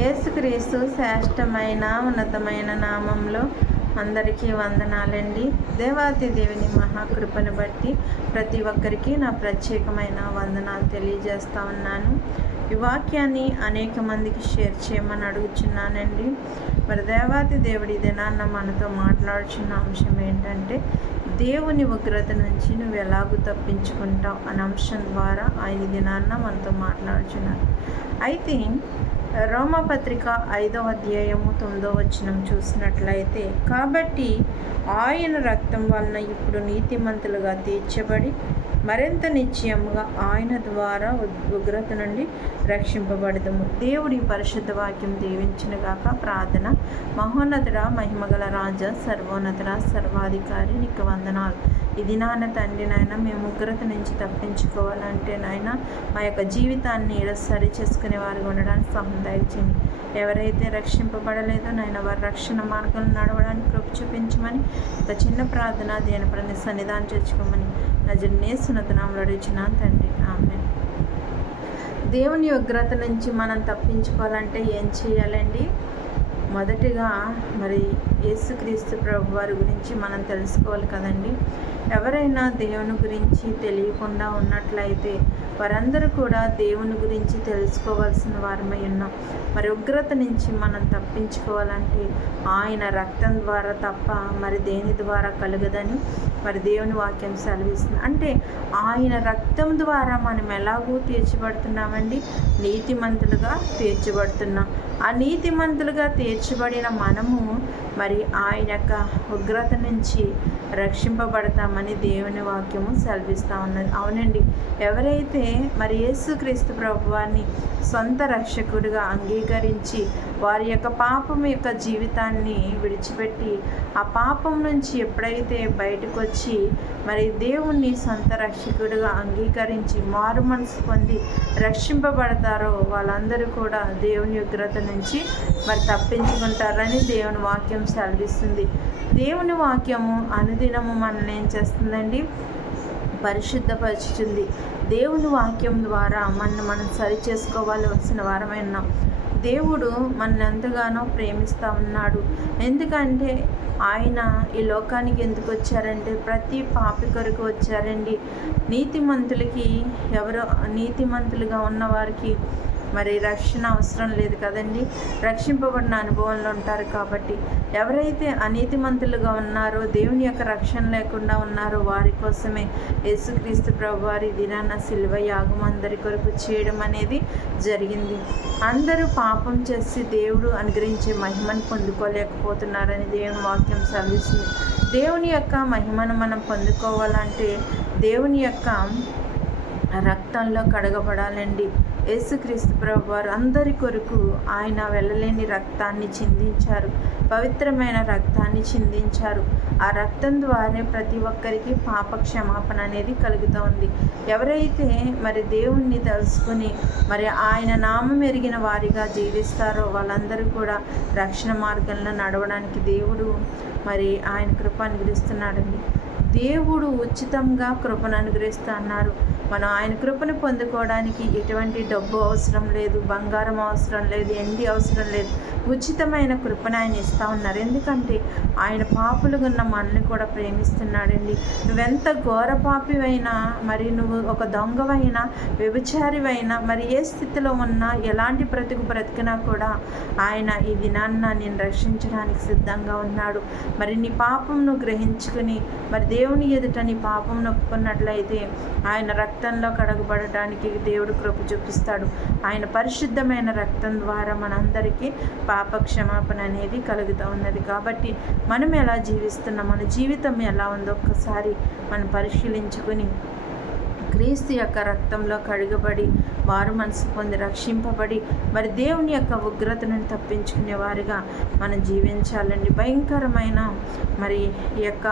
యేసుక్రీస్తు శ్రేష్టమైన ఉన్నతమైన నామంలో అందరికీ వందనాలండి. దేవాతి దేవుని మహాకృపను బట్టి ప్రతి ఒక్కరికి నా ప్రత్యేకమైన వందనాలు తెలియజేస్తా ఉన్నాను. ఈ వాక్యాన్ని అనేక మందికి షేర్ చేయమని అడుగుచున్నానండి. మరి దేవాతి దేవుడి దినాన్న మనతో మాట్లాడుచున్న అంశం ఏంటంటే దేవుని ఉగ్రత నుంచి నువ్వు ఎలాగూ తప్పించుకుంటావు అనే అంశం ద్వారా ఆయన దినాన్న మనతో మాట్లాడుచున్నారు. అయితే రోమపత్రిక ఐదవ అధ్యాయము తొమ్మిదవ వచనం చూసినట్లయితే కాబట్టి ఆయన రక్తం వలన ఇప్పుడు నీతిమంతులుగా తీర్చబడి మరింత నిశ్చయముగా ఆయన ద్వారా ఉగ్రత నుండి రక్షింపబడదము. దేవుడి పరిశుద్ధ వాక్యం దీవించిన గాక ప్రార్థన. మహోన్నతుడ మహిమగల రాజా సర్వోన్నతుడ సర్వాధికారి నీకు వందనాలు. ఇది నాన్న తండ్రి నాయన మేము ఉగ్రత నుంచి తప్పించుకోవాలంటే నాయన మా యొక్క జీవితాన్ని సరి చేసుకునే వారు ఉండడానికి సహాయం దయచేయండి. ఎవరైతే రక్షింపబడలేదో నాయన వారి రక్షణ మార్గంలో నడవడానికి కృప చూపించమని ఒక చిన్న ప్రార్థన దేని ప్రతి సన్నిధానం చేర్చుకోమని నజనేసునతనాములు అడిగిన తండ్రి ఆమె దేవుని ఉగ్రత నుంచి మనం తప్పించుకోవాలంటే ఏం చేయాలండి? మొదటిగా మరి యేసుక్రీస్తు ప్రభు వారి గురించి మనం తెలుసుకోవాలి కదండి. ఎవరైనా దేవుని గురించి తెలియకుండా ఉన్నట్లయితే వారందరూ కూడా దేవుని గురించి తెలుసుకోవాల్సిన వారమై ఉన్నాం. మరి ఉగ్రత నుంచి మనం తప్పించుకోవాలంటే ఆయన రక్తం ద్వారా తప్ప మరి దేని ద్వారా కలగదని మరి దేవుని వాక్యం సెలవిస్తుంది. అంటే ఆయన రక్తం ద్వారా మనం ఎలాగూ తీర్చబడుతున్నామండి నీతిమంతులుగా తీర్చబడుతున్నాం ఆ నీతిమంతులుగా తీర్చబడిన మనము మరి ఆయన యొక్క ఉగ్రత నుంచి రక్షింపబడతామని దేవుని వాక్యము సెలవిస్తూ ఉన్నది. అవునండి. ఎవరైతే మరి యేసుక్రీస్తు ప్రభువాన్ని సొంత రక్షకుడిగా అంగీకరించి వారి యొక్క పాపం యొక్క జీవితాన్ని విడిచిపెట్టి ఆ పాపం నుంచి ఎప్పుడైతే బయటకు వచ్చి మరి దేవుణ్ణి సొంత రక్షకుడిగా అంగీకరించి మారు మనసు పొంది రక్షింపబడతారో వాళ్ళందరూ కూడా దేవుని ఉగ్రత నుంచి మరి తప్పించుకుంటారని దేవుని వాక్యం సెలవిస్తుంది. దేవుని వాక్యము అనుదినము మనల్ని ఏం చేస్తుందండి? పరిశుద్ధపరుచుతుంది. దేవుని వాక్యం ద్వారా మన మనం సరి చేసుకోవాల్సిన వారమైన దేవుడు మనల్ని ఎంతగానో ప్రేమిస్తూ ఉన్నాడు. ఎందుకంటే ఆయన ఈ లోకానికి ఎందుకు వచ్చారంటే ప్రతి పాపి కొరకు వచ్చారండి. నీతిమంతులకి ఎవరో నీతిమంతులుగా ఉన్నవారికి మరి రక్షణ అవసరం లేదు కదండి. రక్షింపబడిన అనుభవంలో ఉంటారు కాబట్టి ఎవరైతే అనీతిమంతులుగా ఉన్నారో దేవుని యొక్క రక్షణ లేకుండా ఉన్నారో వారి కోసమే యేసుక్రీస్తు ప్రభు వారి దినాన శిల్వ యాగం అందరి కొరకు చేయడం అనేది జరిగింది. అందరూ పాపం చేసి దేవుడు అనుగ్రహించే మహిమను పొందుకోలేకపోతున్నారని దేవుని వాక్యం సెలవిస్తుంది దేవుని యొక్క మహిమను మనం పొందుకోవాలంటే దేవుని యొక్క రక్తంలో కడగబడాలండి. యేసుక్రీస్తు ప్రభు వారు అందరి కొరకు ఆయన వెళ్ళలేని రక్తాన్ని చిందించారు. పవిత్రమైన రక్తాన్ని చిందించారు. ఆ రక్తం ద్వారా ప్రతి ఒక్కరికి పాప క్షమాపణ అనేది కలుగుతూ ఉంది ఎవరైతే మరి దేవుణ్ణి తెలుసుకుని మరి ఆయన నామం ఎరిగిన వారిగా జీవిస్తారో వాళ్ళందరూ కూడా రక్షణ మార్గంలో నడవడానికి దేవుడు మరి ఆయన కృప అనుగ్రహిస్తున్నాడండి. దేవుడు ఉచితంగా కృపను అనుగ్రహిస్తా అన్నారు. మనం ఆయన కృపను పొందుకోవడానికి ఎటువంటి డబ్బు అవసరం లేదు బంగారం అవసరం లేదు ఎండి అవసరం లేదు. ఉచితమైన కృపను ఆయన ఇస్తా ఉన్నారు. ఎందుకంటే ఆయన పాపులుగా ఉన్న మనల్ని కూడా ప్రేమిస్తున్నాడండి. నువ్వెంత ఘోర పాపివైనా మరి నువ్వు ఒక దొంగవైనా వ్యభిచారివైనా మరి ఏ స్థితిలో ఉన్నా ఎలాంటి బ్రతుకు బ్రతికినా కూడా ఆయన ఈ దినాన్న నేను రక్షించడానికి సిద్ధంగా ఉన్నాడు. మరి నీ పాపంను గ్రహించుకుని మరి దేవుని ఎదుట నీ పాపం నొప్పుకున్నట్లయితే ఆయన రక్త రక్తంలో కడగబడటానికి దేవుడు కృప చూపిస్తాడు. ఆయన పరిశుద్ధమైన రక్తం ద్వారా మనందరికీ పాప క్షమాపణ అనేది కలుగుతూ ఉన్నది. కాబట్టి మనం ఎలా జీవిస్తున్నాం మన జీవితం ఎలా ఉందో ఒక్కసారి మనం పరిశీలించుకుని క్రీస్తు యొక్క రక్తంలో కడుగబడి వారు మనసు పొంది రక్షింపబడి మరి దేవుని యొక్క ఉగ్రతను తప్పించుకునే వారిగా మనం జీవించాలండి. భయంకరమైన మరి ఈ యొక్క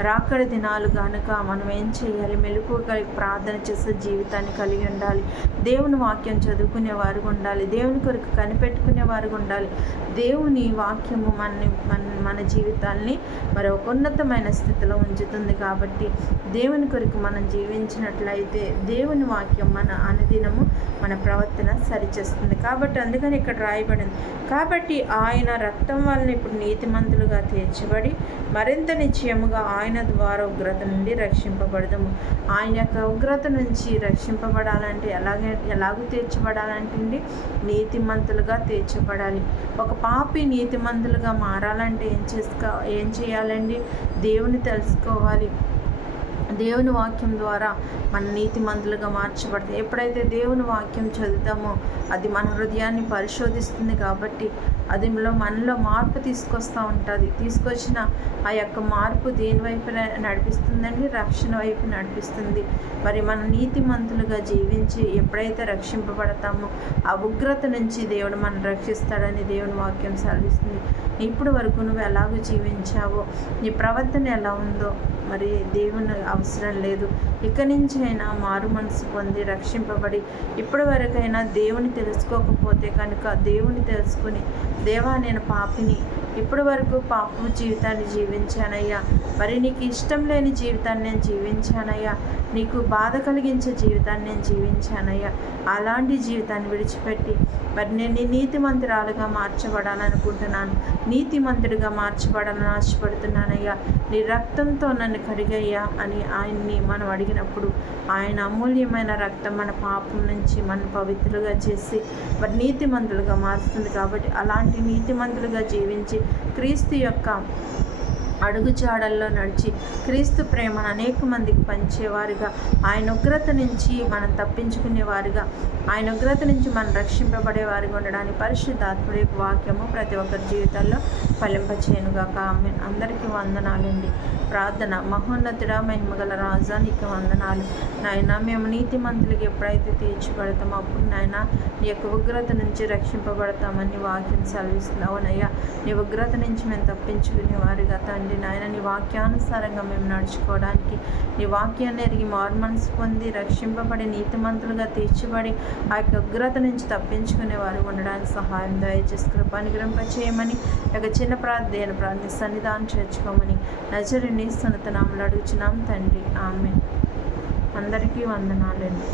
రాకడ దినాలు కనుక మనం ఏం చేయాలి? మెలకు కలిగి ప్రార్థన చేసే జీవితాన్ని కలిగి ఉండాలి. దేవుని వాక్యం చదువుకునే వారుగా ఉండాలి. దేవుని కొరకు కనిపెట్టుకునే వారుగా ఉండాలి. దేవుని వాక్యము మన మన మన జీవితాల్ని మరి ఒక ఉన్నతమైన స్థితిలో ఉంచుతుంది కాబట్టి దేవుని కొరకు మనం జీవించినట్లయితే అయితే దేవుని వాక్యం మన అనుదినము మన ప్రవర్తన సరిచేస్తుంది. కాబట్టి అందుకని ఇక్కడ రాయబడింది. కాబట్టి ఆయన రక్తం వలన ఇప్పుడు నీతిమంతులుగా తీర్చబడి మరింత నిశ్చయముగా ఆయన ద్వారా ఉగ్రత నుండి రక్షింపబడదాము. ఆయన యొక్క ఉగ్రత నుంచి రక్షింపబడాలంటే ఎలాగే ఎలాగూ తీర్చబడాలంటే నీతిమంతులుగా తీర్చబడాలి. ఒక పాపి నీతిమంతులుగా మారాలంటే ఏం చేసుకో ఏం చేయాలండి? దేవుని తెలుసుకోవాలి. దేవుని వాక్యం ద్వారా మన నీతి మందులుగా మార్చబడుతుంది ఎప్పుడైతే దేవుని వాక్యం చదువుతామో అది మన హృదయాన్ని పరిశోధిస్తుంది కాబట్టి అది మనలో మార్పు తీసుకొస్తూ ఉంటుంది. తీసుకొచ్చిన ఆ యొక్క మార్పు దేని వైపు నడిపిస్తుందండి? రక్షణ వైపు నడిపిస్తుంది. మరి మన నీతిమంతులుగా జీవించి ఎప్పుడైతే రక్షింపబడతామో ఆ ఉగ్రత నుంచి దేవుడు మనం రక్షిస్తాడని దేవుని వాక్యం సెలవిస్తుంది ఇప్పుడు వరకు నువ్వు ఎలాగో జీవించావో నీ ప్రవర్తన ఎలా ఉందో మరి దేవుని అవసరం లేదు. ఇక నుంచి అయినా మారు మనసు పొంది రక్షింపబడి ఇప్పటి వరకైనా దేవుని తెలుసుకోకపోతే కనుక దేవుని తెలుసుకుని దేవా నేను పాపిని. ఇప్పటి వరకు పాపము జీవితాన్ని జీవించానయ్యా. మరి నీకు ఇష్టం లేని జీవితాన్ని నేను జీవించానయ్యా. నీకు బాధ కలిగించే జీవితాన్ని నేను జీవించానయ్యా. అలాంటి జీవితాన్ని విడిచిపెట్టి మరి నేను నీతి నీతిమంతురాలుగా మార్చబడాలనుకుంటున్నాను. నీతిమంతుడిగా మార్చబడాలని ఆశపడుతున్నానయ్యా. నీ రక్తంతో నన్ను కడిగయ్యా అని ఆయన్ని మనం అడిగినప్పుడు ఆయన అమూల్యమైన రక్తం మన పాపం నుంచి మన పవిత్రులుగా చేసి మరి నీతిమంతులుగా మారుతుంది కాబట్టి అలాంటి నీతిమంతులుగా జీవించి క్రీస్తు యొక్క అడుగుజాడల్లో నడిచి క్రీస్తు ప్రేమను అనేక మందికి పంచేవారుగా. ఆయన ఉగ్రత నుంచి మనం తప్పించుకునేవారుగా. ఆయన ఉగ్రత నుంచి మనం రక్షింపబడేవారుగా ఉండడానికి పరిశుద్ధాత్ముడి వాక్యము ప్రతి ఒక్కరి జీవితాల్లో ఫలింపచేయనుగాక. ఆమె అందరికీ వందనాలండి. ప్రార్థన. మహోన్నతుడ మహిమగల రాజా నీకు వందనాలు. నాయన మేము నీతి మంతులకి ఎప్పుడైతే తీర్చిపెడతామో అప్పుడు నాయన నీ యొక్క ఉగ్రత నుంచి రక్షింపబడతామని వాక్యం సెలవిస్తున్నావునయ్యా నీ ఉగ్రత నుంచి మేము తప్పించుకునే వారుగా తండ్రి. తండ్రి నాయన నీ వాక్యానుసారంగా మేము నడుచుకోవడానికి నీ వాక్యాన్ని ఎరిగి మార్మన్స్ పొంది రక్షింపబడి నీతిమంతులుగా తీర్చిబడి ఆ యొక్క ఉగ్రత నుంచి తప్పించుకునే వారు ఉండడానికి సహాయం దయచేసి కృపానుగ్రహింప చేయమని ఒక చిన్న ప్రార్థన ప్రార్థన సన్నిధానం చేర్చుకోమని నజరుని సొంత అడుగుచున్నాం తండ్రి. ఆమె అందరికీ వందనాలండి.